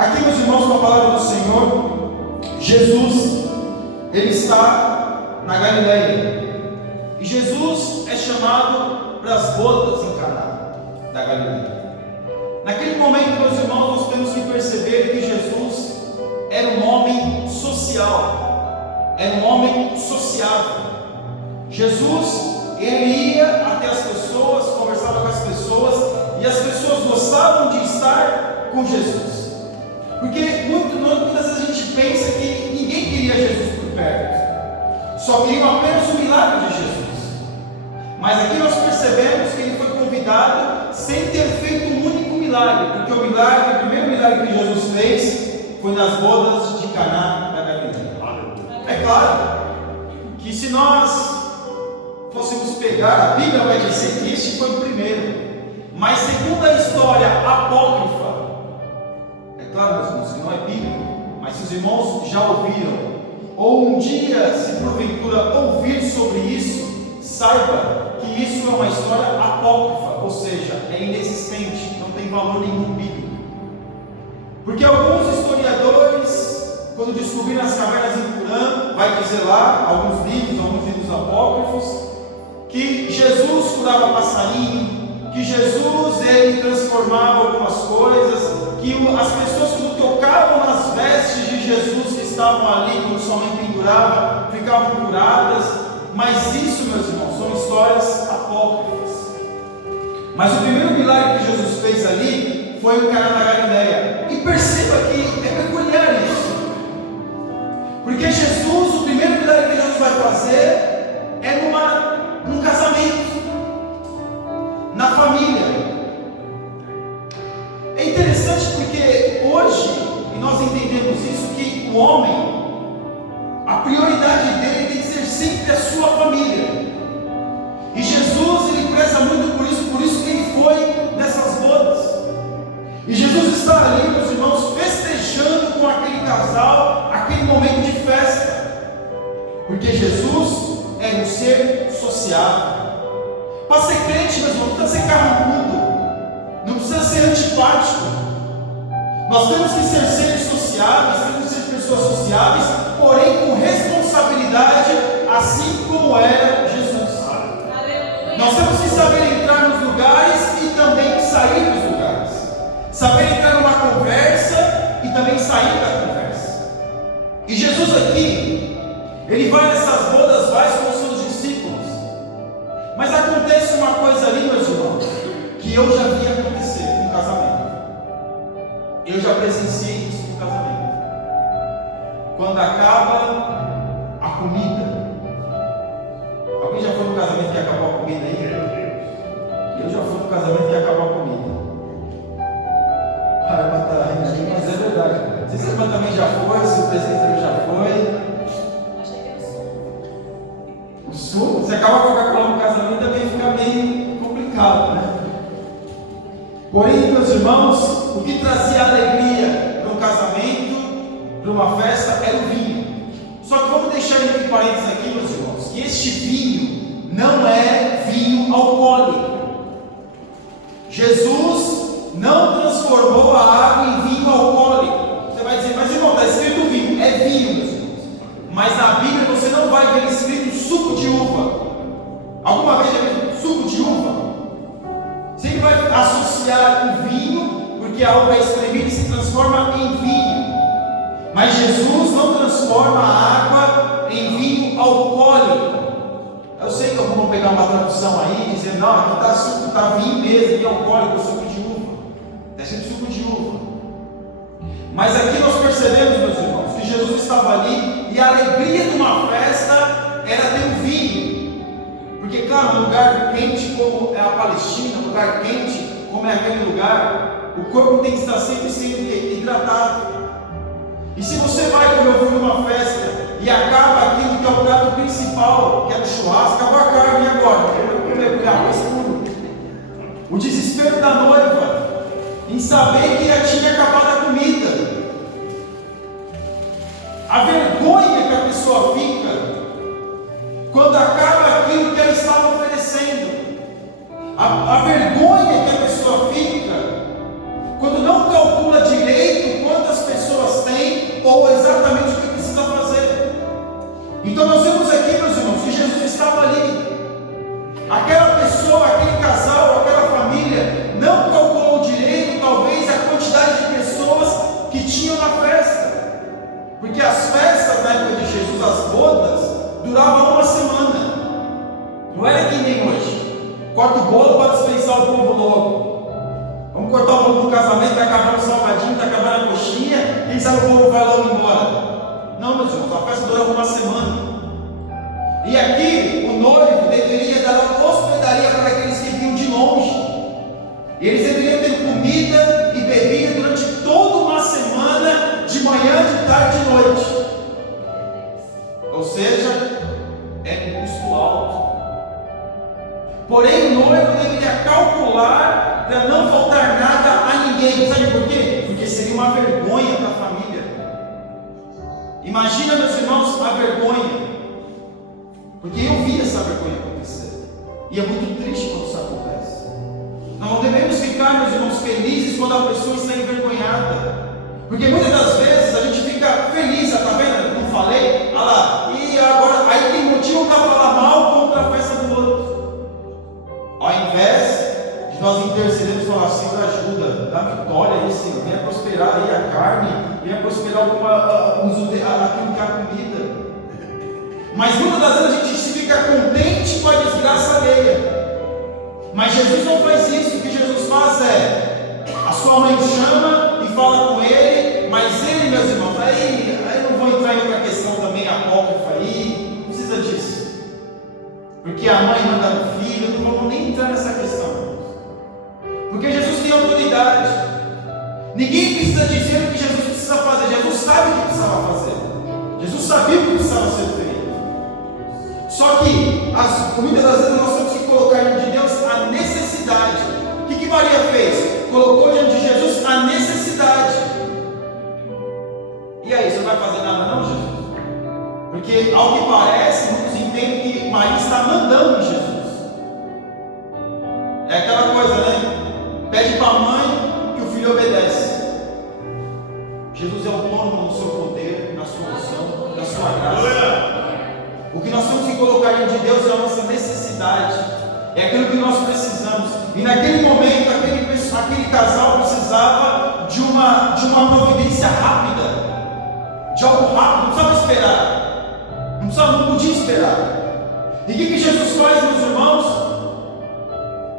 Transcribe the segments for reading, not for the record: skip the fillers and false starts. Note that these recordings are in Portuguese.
aqui, meus irmãos, com a palavra do Senhor, Jesus, ele está na Galileia, e Jesus é chamado para as bodas em Caná da Galileia. Naquele momento, meus irmãos, nós temos que perceber que Jesus era um homem social, era um homem sociável. Jesus, ele ia até as pessoas, conversava com as pessoas, e as pessoas gostavam de estar com Jesus, porque muitas vezes a gente pensa que ninguém queria Jesus por perto, só queriam apenas o milagre de Jesus. Mas aqui nós percebemos que ele foi convidado sem ter feito um único milagre, porque o primeiro milagre que Jesus fez foi nas bodas de Caná da Galileia. É claro que se nós fôssemos pegar, a Bíblia vai dizer que este foi o primeiro, mas segundo a história apócrifa, é claro, meus irmãos, que não é bíblico, mas se os irmãos já ouviram, ou um dia, se porventura ouvir sobre isso, saiba que isso é uma história apócrifa, ou seja, é inexistente, não tem valor nenhum bíblico. Porque alguns historiadores, quando descobriram as cavernas em Qumran, vai dizer lá, alguns livros apócrifos, que Jesus curava passarinho, que Jesus ele transformava algumas coisas, que as pessoas quando tocavam nas vestes de Jesus que estavam ali, quando sua mãe pendurava, ficavam curadas. Mas isso, meus irmãos, são histórias apócrifas. Mas o primeiro milagre que Jesus fez ali foi em Caná da Galileia. E perceba que é peculiar isso, porque Jesus, o primeiro milagre que Jesus vai fazer é num casamento, na família. É interessante porque hoje, e nós entendemos isso, que o homem, a prioridade dele tem que ser sempre a sua família. E Jesus, ele preza muito por isso que ele foi nessas bodas. E Jesus está ali, meus irmãos, festejando com aquele casal, aquele momento de festa, porque Jesus é um ser sociável. Para ser crente, meus irmãos, não precisa ser carrancudo, não precisa ser antipático. Nós temos que ser seres sociáveis, temos que ser pessoas sociáveis, porém com responsabilidade, assim como era Jesus. Aleluia. Nós temos que saber entrar nos lugares e também sair dos lugares, saber entrar numa conversa e também sair da conversa. E Jesus aqui, ele vai nessas bodas, vai com os seus discípulos. Mas acontece uma coisa ali, meus irmãos, que eu já vi acontecer no casamento. Eu já presenciei isso no casamento. Quando acaba a comida. Alguém já foi no casamento que acabou a comida aí? Eu já fui no casamento que acabou a comida. Caramba, tá rindo aqui, mas é verdade. Não sei se a irmã também já foi, se o presbítero já foi. O suco, você acaba com a Coca-Cola no casamento, também fica meio complicado, né? Porém, meus irmãos, o que trazia alegria para um casamento, para uma festa, era o vinho. Só que vamos deixar entre parênteses aqui, meus irmãos, que este vinho não é vinho alcoólico. Jesus não transformou a água em vinho alcoólico. Você vai dizer, mas irmão, está escrito vinho. É vinho, meus irmãos. Mas na Bíblia você não vai ver escrito suco de uva. Alguma vez já viu suco de uva? Sempre vai associar o vinho, porque a uva é espremida e se transforma em vinho. Mas Jesus não transforma a água em vinho alcoólico. Eu sei que alguns vão pegar uma tradução aí e dizer, não, aqui está suco, está vinho mesmo, vinho alcoólico, suco de uva. Está escrito suco de uva. Mas aqui nós percebemos, meus irmãos, que Jesus estava ali e a alegria de uma festa era ter um vinho. Porque, claro, um lugar quente como é a Palestina, um lugar quente como é aquele lugar, o corpo tem que estar sempre sendo hidratado. E se você vai, como eu fui numa festa, e acaba aquilo que é o prato principal, que é o churrasco, acabou a carne, e agora? Eu comer arroz puro. O desespero da noiva, em saber que já tinha acabado a comida. A vergonha que a pessoa fica quando acaba aquilo que ela estava oferecendo. A vergonha que a pessoa fica quando não calcula direito quantas aquela pessoa, aquele casal, aquela família não calculou direito, talvez, a quantidade de pessoas que tinham na festa, porque as festas na época de Jesus, as bodas, duravam uma semana. Não era que nem hoje, corta o bolo para dispensar o povo logo. Vamos cortar o bolo do casamento, está acabando o salgadinho, está acabando a coxinha, quem sabe o povo vai logo embora. Não, meus irmãos, a festa durava uma semana. E aqui o noivo deveria dar hospedaria para aqueles que vinham de longe. E eles deveriam ter comida e bebida durante toda uma semana, de manhã, de tarde e de noite. Ou seja, é um custo alto. Porém, o noivo deveria calcular para não faltar nada a ninguém. Sabe por quê? Porque seria uma vergonha para a família. Imagina, meus irmãos, a vergonha. Porque eu vi essa vergonha acontecer. E é muito triste quando isso acontece. Nós não devemos ficar, meus irmãos, felizes quando a pessoa está envergonhada. Porque muitas das vezes a gente fica feliz, está vendo? Não falei? Olha lá. E agora, aí tem motivo para falar mal contra a festa do outro. Ao invés de nós intercedermos e falar, Senhor, ajuda, dá vitória aí, Senhor, venha prosperar aí a carne, venha prosperar aquilo que é a comida. Mas muitas das vezes a gente se fica contente com a desgraça alheia. Mas Jesus não faz isso. O que Jesus faz é: a sua mãe chama e fala com ele, mas ele, meus irmãos, aí eu não vou entrar em outra questão também apócrifa aí, não precisa disso. Porque a mãe manda no filho, não vamos nem entrar nessa questão. Porque Jesus tem autoridade. Ninguém precisa dizer o que Jesus precisa fazer. Jesus sabe o que precisava fazer. Jesus sabia o que precisava ser feito. Só que, muitas das vezes nós temos que colocar diante de Deus a necessidade. O que Maria fez? Colocou diante de Jesus a necessidade. E aí, você não vai fazer nada não, Jesus? Porque, ao que parece, muitos entendem que Maria está mandando em Jesus. É aquela coisa, né? Pede para a mãe que o filho obedece. Jesus é autônomo no seu poder, na sua unção, na sua graça. O que nós temos que colocar diante de Deus é a nossa necessidade, é aquilo que nós precisamos. E naquele momento, aquele casal precisava de uma providência rápida, de algo rápido, não precisava esperar, não podia esperar. E o que Jesus faz, meus irmãos?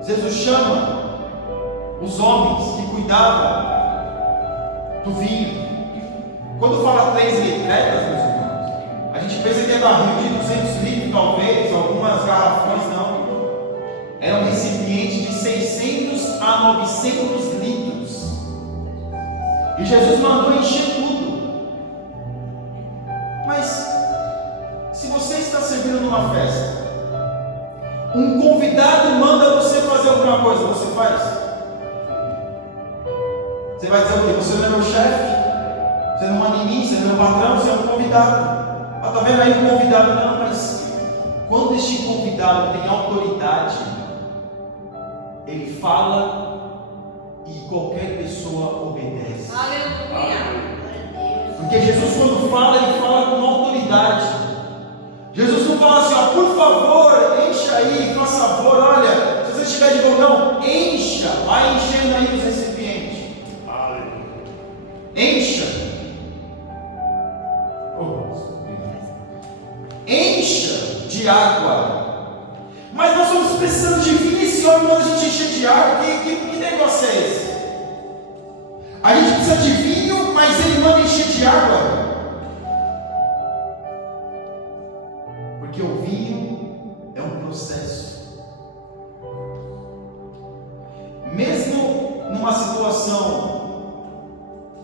Jesus chama os homens que cuidavam do vinho. Quando fala 3 litretas, meus irmãos, a gente pensa que é barril de 200 litros, talvez, algumas garrafões não. Era um recipiente de 600 a 900 litros. E Jesus mandou encher tudo. Mas, se você está servindo numa festa, um convidado manda você fazer alguma coisa, você faz? Você vai dizer o quê? Você não é meu chefe? Você não manda em mim? Você não é meu patrão? Você é um convidado. Está vendo aí um convidado? Não, mas quando este convidado tem autoridade, ele fala e qualquer pessoa obedece. Aleluia! Porque Jesus, quando fala, ele fala com autoridade. Jesus não fala assim, ó, por favor, encha aí, faça favor, olha, se você estiver de bom, não, encha, vai enchendo aí os recipientes. Aleluia! Encha. Encha de água. Mas nós estamos precisando de vinho. Esse homem manda a gente encher de água. Que negócio é esse? A gente precisa de vinho, mas ele manda encher de água. Porque o vinho é um processo. Mesmo numa situação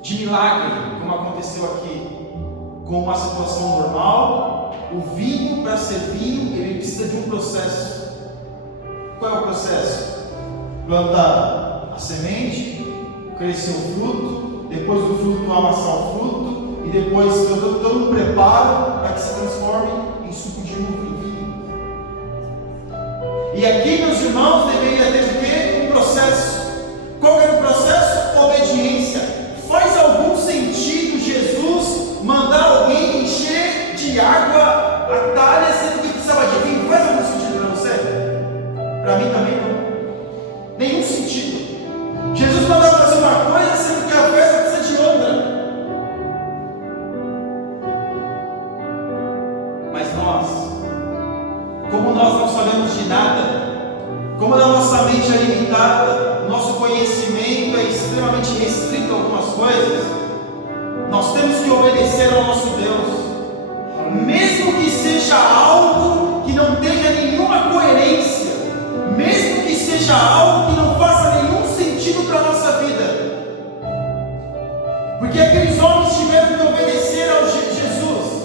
de milagre, como aconteceu aqui, com uma situação normal, o vinho, para ser vinho, ele precisa de um processo. Qual é o processo? Plantar a semente, crescer o fruto, depois do fruto amassar o fruto, e depois todo um preparo para que se transforme em suco de uva e vinho. E aqui, meus irmãos, deveria ter o quê? Um processo. Qual era o processo? Obediência. Faz algum sentido Jesus mandar alguém encher de água a talha, sendo que precisava de vinho? Faz algum sentido para você? Para mim também não. Nenhum sentido. Jesus mandava fazer uma coisa, sendo que a festa precisa de outra. Mas nós, como nós não sabemos de nada, como a nossa mente é limitada, o nosso conhecimento é extremamente restrito a algumas coisas, nós temos que obedecer ao nosso Deus, mesmo que seja algo que não tenha nenhuma coerência, mesmo que seja algo que não faça nenhum sentido para a nossa vida, porque aqueles homens tiveram que obedecer ao Jesus,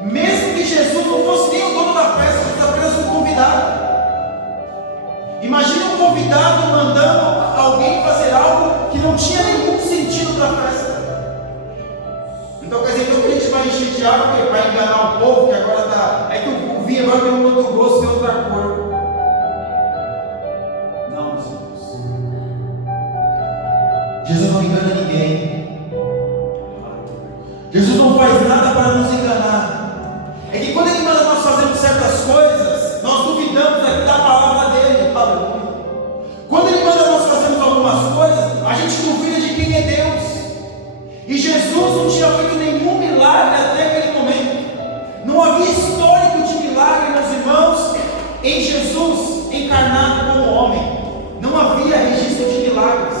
mesmo que Jesus não fosse nem o dono da festa, mas apenas um convidado. Imagina um convidado mandando alguém fazer algo que não tinha nenhum sentido para a festa. Então quer dizer, então que a gente vai encher de água para enganar o povo, que agora está. É que o vinho agora tem um outro gosto, tem outra cor. Não, meus irmãos. Jesus não engana ninguém. Jesus não faz nada para nos enganar. É que quando Ele manda nós fazermos certas coisas, nós duvidamos da palavra dEle. Quando Ele manda nós fazermos algumas coisas, a gente duvida de quem é Deus. E Jesus não tinha feito nenhum milagre até aquele momento. Não havia histórico de milagre, meus irmãos, em Jesus encarnado como homem. Não havia registro de milagres.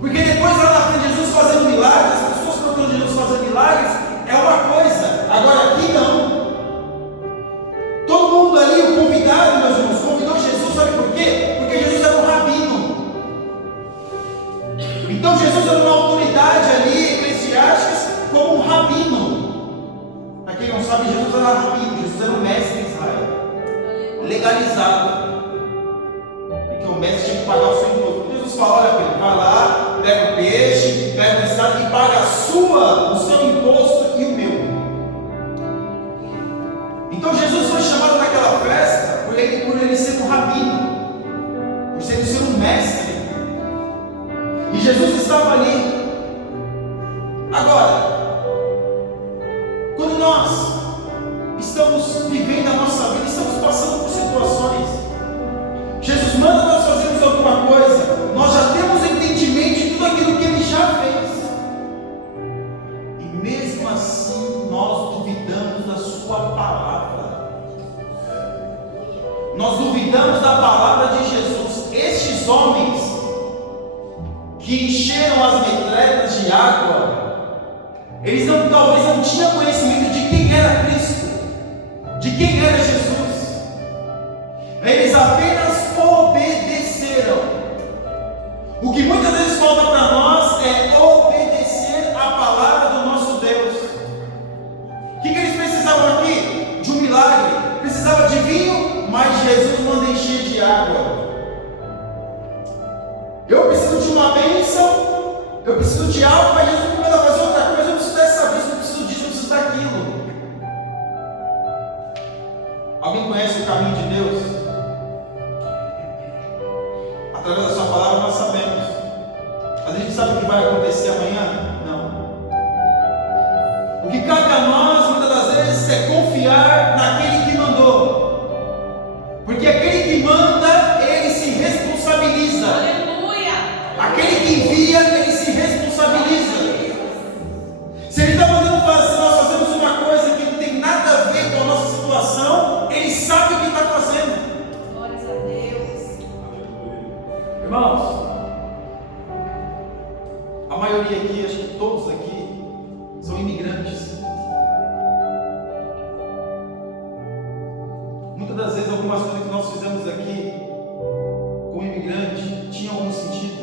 Porque depois lá na frente, Jesus fazendo milagres, as pessoas procurando Jesus fazendo milagres, é uma coisa. Agora aqui não. Todo mundo ali, o convidado, meus irmãos, convidou Jesus, sabe por quê? Porque Jesus era um rabino. Então Jesus era uma autoridade ali, eclesiástica, como um rabino. Para quem não sabe, Jesus era rabino, Jesus era um mestre em Israel, legalizado. Porque o mestre tinha que pagar o seu imposto. Jesus fala: olha, filho, vai lá, pega o peixe, pega o estado e paga o seu imposto e o meu. Então Jesus foi chamado naquela festa por ele ser um rabino, por ele ser um mestre. E Jesus estava ali. Agora, quando nós estamos vivendo a nossa vida, estamos passando por situações, Jesus manda nós fazermos alguma coisa, nós já temos entendimento de tudo aquilo que Ele já fez, e mesmo assim nós duvidamos da Sua palavra, nós duvidamos da palavra de Jesus. Estes homens que encheram as metretas de água, eles talvez não tinham conhecimento de quem era Cristo, de quem era Jesus. Eles apenas obedeceram. O que muitas vezes falta para nós é obedecer a palavra do nosso Deus. O que eles precisavam aqui? De um milagre. Precisava de vinho, mas Jesus manda encher de água. Eu preciso de uma bênção, eu preciso de algo, mas Jesus me manda fazer outra coisa. Eu preciso dessa bênção, eu preciso disso, eu preciso daquilo. Alguém conhece o caminho de Deus? Através da Sua palavra nós sabemos. Mas a gente sabe o que vai acontecer amanhã? Não. O que cabe a nós, muitas das vezes, é confiar naquele que mandou. Porque aquele que manda, ele se responsabiliza. Aquele que envia, ele se responsabiliza. Se ele está mandando nós fazemos uma coisa que não tem nada a ver com a nossa situação, ele sabe o que está fazendo. Glórias a Deus. Irmãos, a maioria aqui, acho que todos aqui, são imigrantes. Muitas das vezes, algumas coisas que nós fizemos aqui com imigrante tinham algum sentido?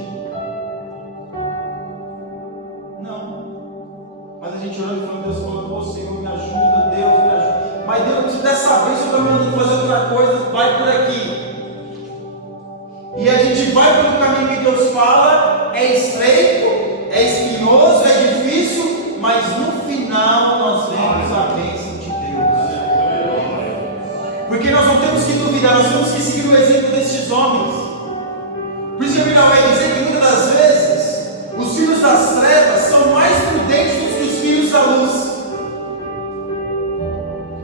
Mas a gente orando e falando: Deus, falando, oh, Senhor, me ajuda, Deus, me ajuda. Mas Deus, dessa vez, o Senhor está me mandando fazer outra coisa, vai por aqui. E a gente vai pelo caminho que Deus fala, é estreito, é espinhoso, é difícil, mas no final nós vemos a bênção de Deus. Porque nós não temos que duvidar, nós temos que seguir o exemplo destes homens. Por isso que a Bíblia vai dizer que muitas das vezes os filhos das trevas são mais prudentes do que os filhos da luz.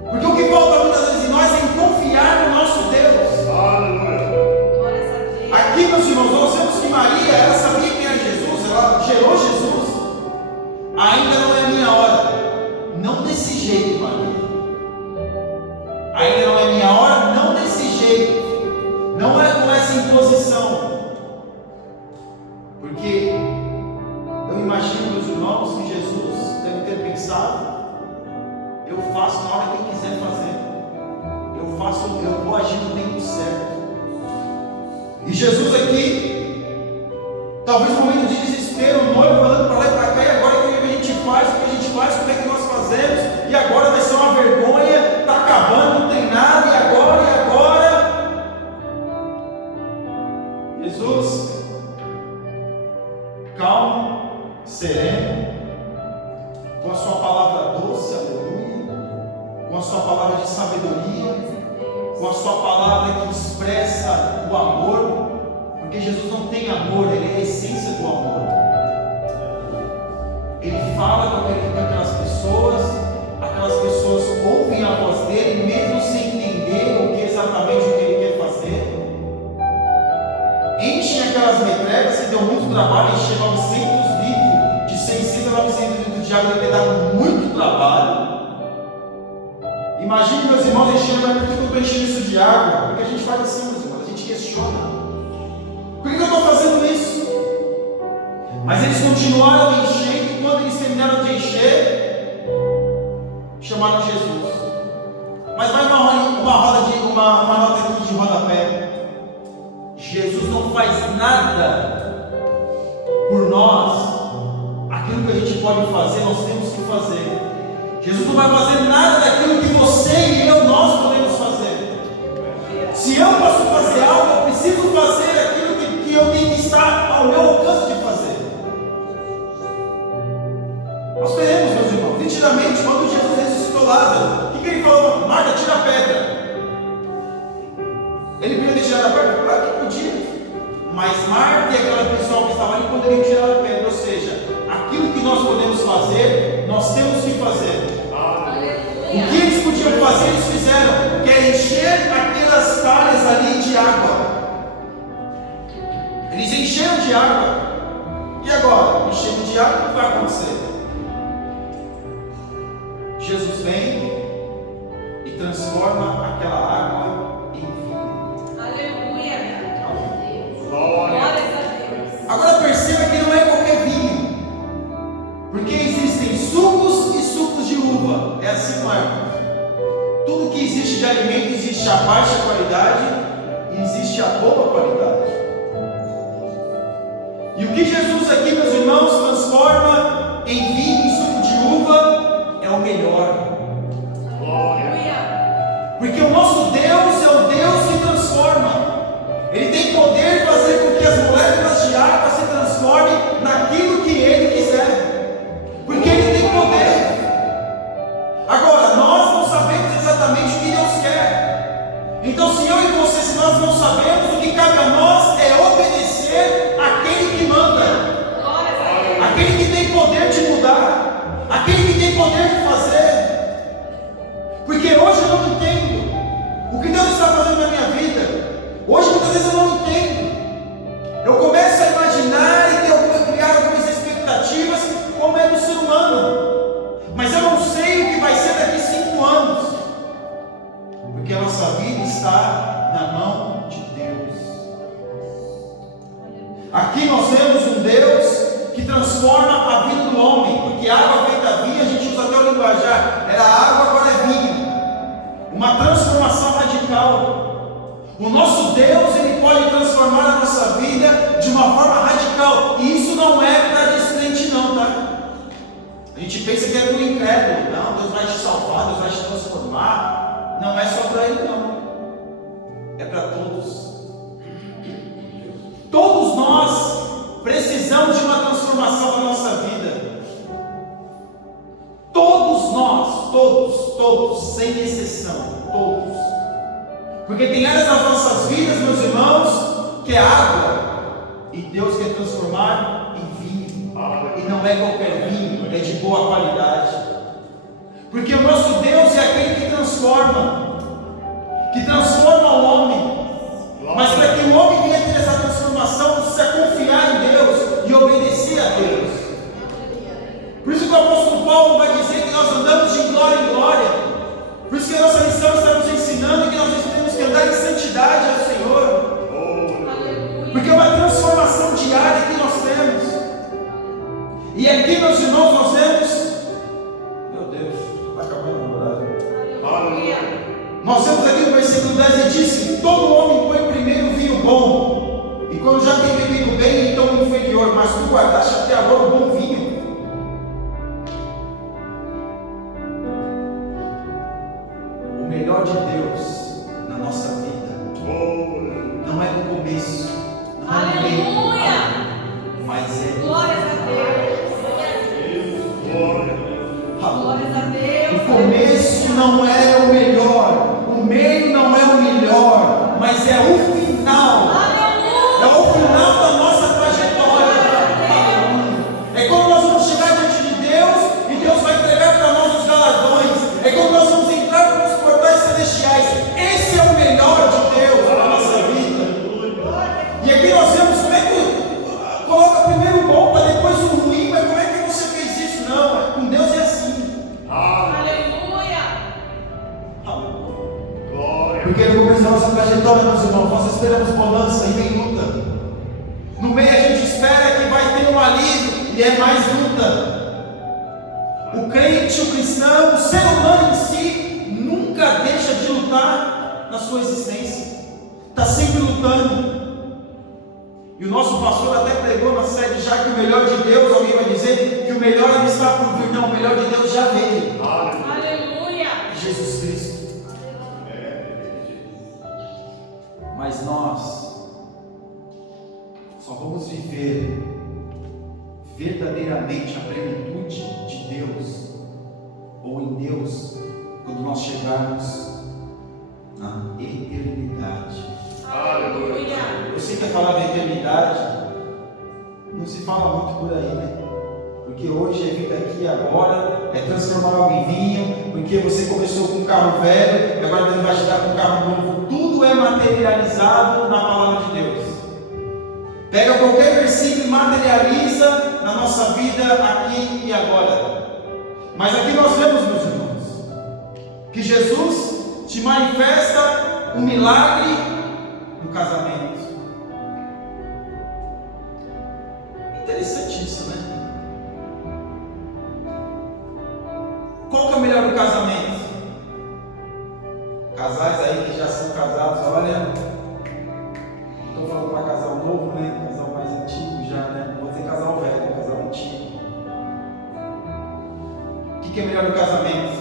Porque o que falta muitas vezes em nós é em confiar no nosso Deus. Porque eu imagino, meus irmãos, que Jesus deve ter pensado: eu faço na hora que eu quiser fazer, eu vou agir no tempo certo. E Jesus aqui, talvez no momento de desespero, o noivo falando para lá e para cá, e agora o que a gente faz, como é que nós fazemos, e agora vai ser uma vergonha, está acabando, não tem nada, e agora? Jesus, calmo, sereno, com a sua palavra doce, aleluia, com a sua palavra de sabedoria, com a sua palavra que expressa o amor, porque Jesus não tem amor, Ele é a essência do amor. Ele fala com aquelas pessoas ouvem a voz dele, mesmo sem entender exatamente o que Ele quer fazer. Enchem aquelas metrecas, se deu muito trabalho, encher 900 litros, de 600 a 900 litros de água, deve dar muito trabalho. Imagine, meus irmãos, enchendo, mas por que eu estou enchendo isso de água? Porque a gente faz assim, meus irmãos, a gente questiona: por que eu estou fazendo isso? Mas eles continuaram enchendo, e quando eles terminaram de encher, chamaram Jesus. Mas vai uma nota aqui de rodapé. Jesus não faz nada por nós. Aquilo que a gente pode fazer, nós temos que fazer. Jesus não vai fazer nada daquilo que você e nós podemos fazer. Se eu posso fazer algo, eu preciso fazer aquilo que eu tenho que estar ao meu alcance de fazer. Nós veremos, meus irmãos, nitidamente, quando Jesus ressuscitou Lázaro, o que ele falou? Marta, tira a pedra. Ele podia ter tirado a pedra? Claro que podia. Mas Marta e aquela pessoa que estava ali poderiam tirar a pedra. Ou seja, aquilo que nós podemos fazer, nós temos que fazer. O que eles podiam fazer, eles fizeram, que é encher aquelas talhas ali de água. Eles encheram de água. E agora? Enchendo de água, o que vai acontecer? Jesus vem e transforma aquela água em vinho. Aleluia! Glória a Deus! Agora perceba que não é qualquer vinho, porque existem sucos e sucos de uva. É assim, não é? Tudo que existe de alimento, existe a baixa qualidade e existe a boa qualidade. E o que Jesus aqui, meus irmãos, transforma em vinho e suco de uva é o melhor. Porque o nosso Deus é o Deus que transforma. Ele tem poder de fazer com que as moléculas de água se transformem naquilo que Ele quiser. Porque Ele tem poder. Agora, nós não sabemos exatamente o que Deus quer. Então, se eu e você, se nós não sabemos, o que cabe a nós é obedecer àquele que manda, aquele que tem poder de mudar, aquele que tem poder de fazer. Porque hoje eu não entendo o que Deus está fazendo na minha vida. Hoje muitas vezes eu não entendo. Eu começo a imaginar e criar algumas expectativas, como é do ser humano. Mas eu não sei o que vai ser daqui 5 anos. Porque a nossa vida está na mão de Deus. Aqui nós vemos um Deus que transforma a vida do homem. Porque a água feita vinho, a gente usa até o linguajar. Era água, agora é vinho. Uma transformação radical. O nosso Deus, Ele pode transformar a nossa vida de uma forma radical. E isso não é para descrente não, tá? A gente pensa que é para o incrédulo. Não, Deus vai te salvar, Deus vai te transformar. Não é só para ele não. É para todos. Todos nós precisamos de uma transformação da nossa vida. Todos nós, todos, sem exceção, todos. Porque tem áreas das nossas vidas, meus irmãos, que é água, e Deus quer transformar em vinho. E não é qualquer vinho, é de boa qualidade. Porque o nosso Deus é aquele que transforma o homem. Mas para que o homem venha ter essa transformação, precisa confiar em Deus e obedecer a Deus. Por isso que o apóstolo Paulo vai dizer que nós andamos de glória em glória. Por isso que a nossa missão está nos ensinando que nós temos que andar em santidade ao Senhor. Porque é uma transformação diária que nós temos. nós esperamos bonança e vem luta. No meio a gente espera que vai ter um alívio e é mais luta. O crente, o cristão, o ser humano em si, nunca deixa de lutar na sua existência. Está sempre lutando. E o nosso pastor até pregou na sede já que o melhor de Deus, alguém vai dizer que o melhor ainda está por vir. Não, o melhor de Deus já veio. Aleluia! Jesus Cristo. Mas nós só vamos viver verdadeiramente a plenitude de Deus, ou em Deus, quando nós chegarmos na eternidade. Aleluia! Eu sei que a palavra eternidade não se fala muito por aí, né? Porque hoje é vir aqui agora, é transformar algo em vinho, porque você começou com um carro velho, e agora Deus vai te dar com um carro novo. Tudo é materializado na palavra de Deus. Pega qualquer versículo e materializa na nossa vida aqui e agora. Mas aqui nós vemos, meus irmãos, que Jesus te manifesta um milagre no casamento. Interessante isso, né? Qual que é o melhor do casamento? Casais aí que já são casados, olha, estou falando para casal novo, né? Casal mais antigo já, né? Não vou dizer casal velho, casal antigo. O que é melhor do casamento?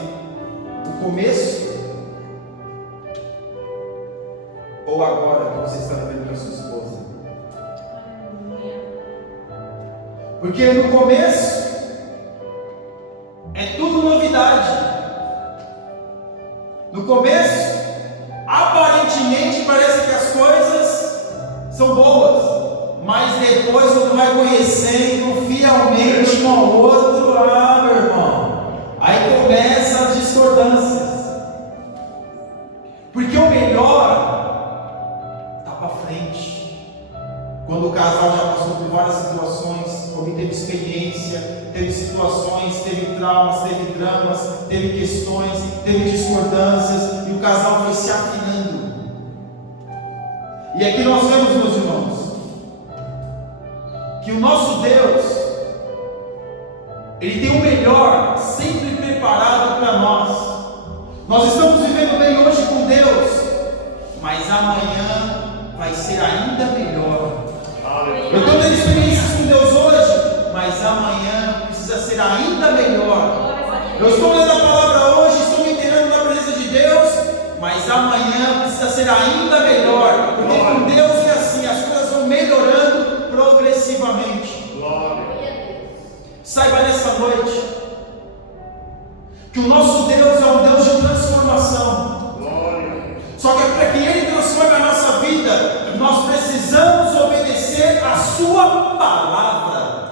O começo ou agora que você está vivendo com a sua esposa? Porque no começo é tudo novidade. No começo, aparentemente parece que as coisas são boas, mas depois quando vai conhecendo fielmente um ao outro, meu irmão, aí começam as discordâncias. Porque o melhor está para frente. Quando o casal já passou por várias situações, alguém teve experiência, teve situações, teve traumas, teve dramas, teve questões, teve discordâncias, e o casal foi se afinando. E aqui nós vemos, meus irmãos, que o nosso Deus, Ele tem o melhor sempre preparado para nós. Nós estamos vivendo bem hoje com Deus, mas amanhã vai ser ainda melhor. Eu estou tendo experiências com Deus hoje, mas amanhã precisa ser ainda melhor. Eu estou lendo a palavra hoje, estou me inteirando da presença de Deus, mas amanhã precisa ser ainda melhor, porque com Deus é assim, as coisas vão melhorando progressivamente. Saiba nessa noite que o nosso Deus é um Deus de transformação. Só que para que Ele transforme a nossa vida, nós precisamos obedecer a Sua palavra.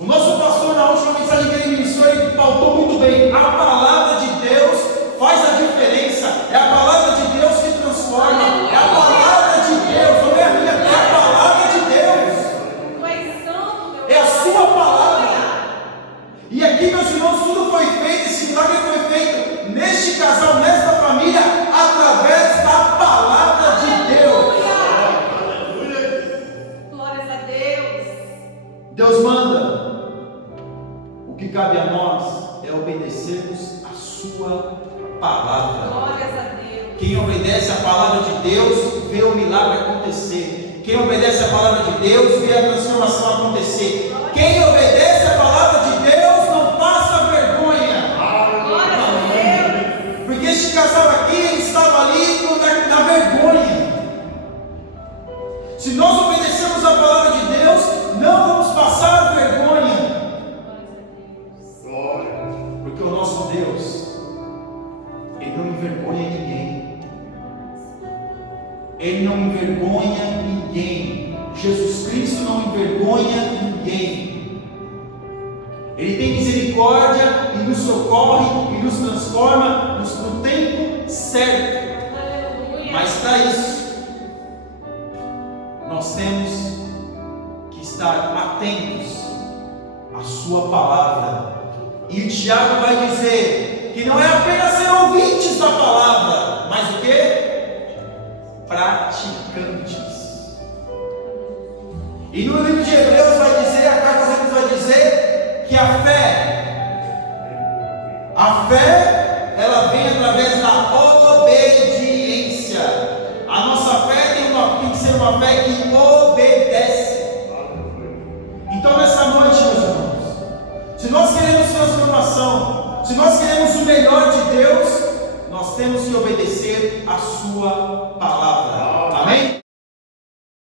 O nosso pastor, na última mensagem que ele ministrou, ele pautou muito bem. A palavra de Deus faz a diferença. É a palavra de Deus que transforma. É a palavra de Deus, não é a minha, é a palavra de Deus. É a Sua palavra. E aqui, meus irmãos, tudo foi feito, esse milagre foi feito neste casal, nesta família, através da palavra de Deus. Glórias a Deus. Deus manda. O que cabe a nós é obedecermos a Sua palavra. Glórias a Deus. Quem obedece a palavra de Deus vê o milagre acontecer. Quem obedece a palavra de Deus vê a transformação acontecer. Quem obedece a palavra de Deus não passa vergonha. Glórias a Deus. Porque este casal aqui estava ali na vergonha. Se nós obedecemos a palavra de Deus, não vamos passar vergonha. Porque o nosso Deus, Ele não envergonha ninguém. Ele não envergonha ninguém. Jesus Cristo não envergonha ninguém. Ele tem misericórdia e nos socorre e nos transforma no tempo certo. Mas para isso, nós temos que estar atentos à Sua palavra. E o Tiago vai dizer que não é apenas ser ouvintes da palavra, mas o que? Praticantes. praticantes. E no livro de Hebreus vai dizer, a carta aos Hebreus vai dizer que a fé, ela vem através da obediência. A nossa fé tem que ser uma fé que obedece. Então nessa noite, meus irmãos, se nós queremos transformação, se nós queremos o melhor de Deus, nós temos que obedecer a sua palavra. Amém?